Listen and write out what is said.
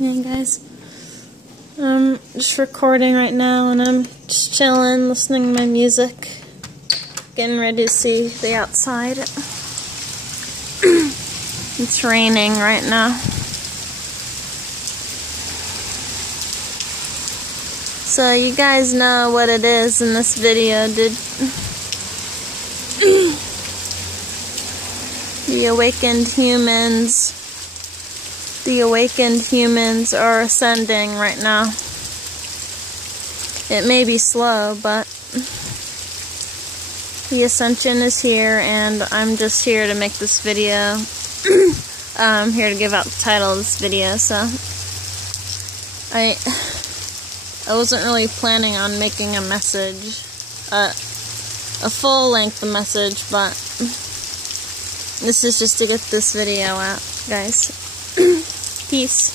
Yeah, guys. I'm just recording right now, and I'm just chilling, listening to my music, getting ready to see the outside. It's raining right now. So you guys know what it is in this video, The awakened humans are ascending right now. It may be slow, but the ascension is here, and I'm just here to make this video. I'm here to give out the title of this video, so I wasn't really planning on making a message, a full-length message, but this is just to get this video out, guys. Peace.